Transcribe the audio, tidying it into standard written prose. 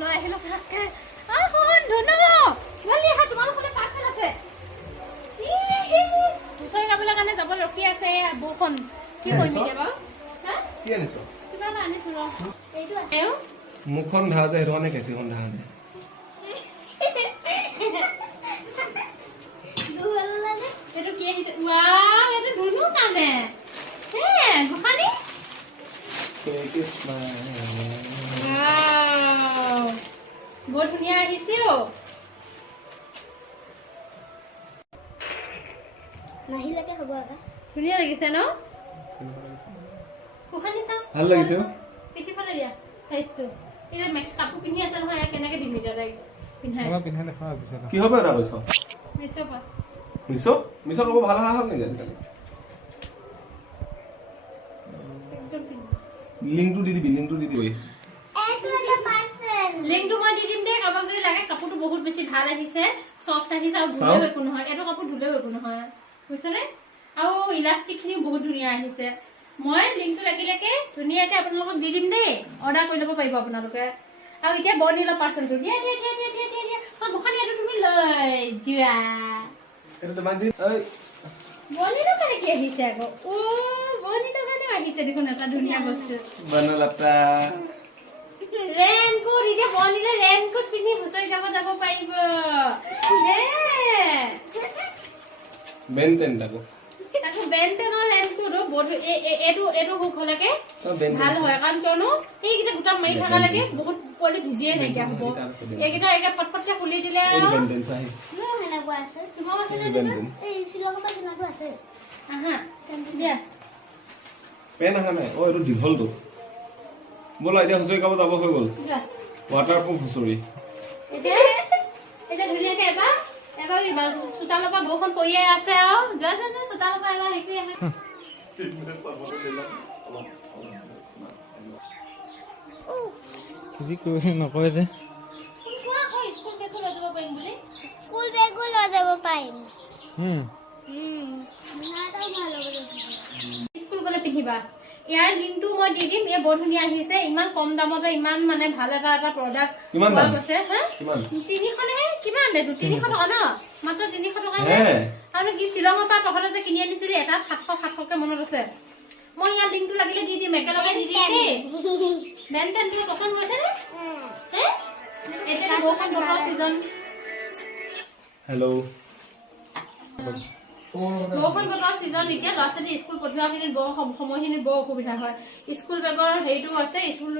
লৈ আহিলো ফটককে শুন ধুনু জলদি আহা তোমালোকৰ পাৰ্চেল আছে হুঁচৰি গাবলৈ কাৰণে যাব ৰখি আছে বৌখন কি কৰিম এতিয়া বাৰু কি আনিছো কিবা এটা আনিছো ৰ এইটো আছে মুখখন ধা যে সেইটো কাৰণে কেঁচিখন ধা নে এইটো কি আহিছে ৱাও এইটো ধুনু কাৰণে হে গোসানী বহুত ধুনীয়া আহিছে নাহিলেকে হ'ব আকা ধুনীয়া লাগিছে ন গোসানী চাওঁ ভাল লাগিছে পিঠি ফালে দিয়া সাইজটো এটা কাপোৰ পিন্ধি আছে নহয় কেনেকে দিম এটা তাই পিন্ধাই মই পিন্ধাই দেখা পিছত কি হবে এটা কৈছ মিছো পা মিছো ক'ব ভাল হাহ নেকি আজিকালি একদম লিংকটো দি দিবি এইটো এটা পাৰ্সেল লিংকটো মই দি দিম দে কাবাক যদি লাগে কাপোৰটো বহুত বেছি ভাল আহিছে সফট আহিছে আৰু ধুলেও একো নহয় এটো কাপোৰ ধুলেও একো নহয় বুজিছনে আৰু ইলাষ্টিক খিনি বহুত ধুনীয়া আহিছে মই লিংকটো লাগিলেকে ধুনীয়াকে আপোনালোকক দি দিম দেই অৰ্ডাৰ কৰি ল'ব পাৰিব আপোনালোকে আৰু এতিয়া বৰ্ণিলৰ পাৰ্চেলটো দিয়া গোসানী এইটো তুমি লৈ যোৱা এটা তোমাক দি এই বৰ্ণিলৰ কাৰণে কি আহিছে আকৌ বৰ্ণিলৰ কাৰণেও আহিছে দেখোন এটা ধুনীয়া বস্তু বনলতা ৰেইনকোট এতিয়া বৰ্ণিলে ৰেইনকোট পিন্ধি হুঁচৰি যাব পাৰিব বেনটেন তাকো তাকো বেনটেনৰ ৰেইনকোট এইটো হুক হলেকে ভাল হয় কাৰণ কিয়নো সেইকেইটা দুটা মাৰি থকা লাগে বহুত পোৱালি ভিজিয়ে নাইকিয়া হ'ব এইকেইটা একে পটপটকে খুলি দিলে এই বেনটেন চাই মোৰ হেনেকুৱা আছে তোমাৰ আছে নে বেনটেন এই শ্বিলঙৰ পৰা কিনাটো আছে আহা দিয়া পেন আহা নাই অ এইটো দীঘলটো ব'লা এতিয়া হুঁচৰি গাব যাব হৈ গ'ল যোৱা ৱাটাৰপ্ৰুফ হুঁচৰি এতিয়া ধুনীয়াকে এবাৰ চোতালৰ পৰা বৰষুণ পৰিয়ে আছে আৰু যোৱা চোতালৰ পৰা এবাৰ হেৰি আহে যি কৰি নকয় যে স্কুল বেগো লৈ যাব পাৰিম বুলি স্কুল বেগো লৈ যাব পাৰিম হুম নাটাও ভাল হ'ব স্কুল গলে পিন্ধিবা ইয়াৰ লিংকটো মই দি দিম এই বৰ ধুনীয়া আহিছে ইমান কম দামতে ইমান মানে ভাল এটা প্ৰডাক্ট কিমান দাম গৈছে হা কিমান 300হে কিমান দে 300 টকা ন মাত্ৰ 300 টকা হে হে আৰু কি শ্বিলঙৰ পৰা তহঁতে যে কিনি আনিছিলি এটা 700 কে মনত আছে মই ইয়াৰ লিংকটো লাগিলে দি দিম একেলগে দি দিম দেই বেনটেন তোৰ পছন্দ হৈছে নে হে এটা বৰষুণ বতৰ সিজন হেল্ল' বৰষুণ বতৰ সিজন এতিয়া ল'ৰা ছোৱালী স্কুল পঠিওৱাখিনিত বৰ সময়খিনিত বৰ অসুবিধা হয় স্কুল বেগৰ হেৰিটো আছে স্কুল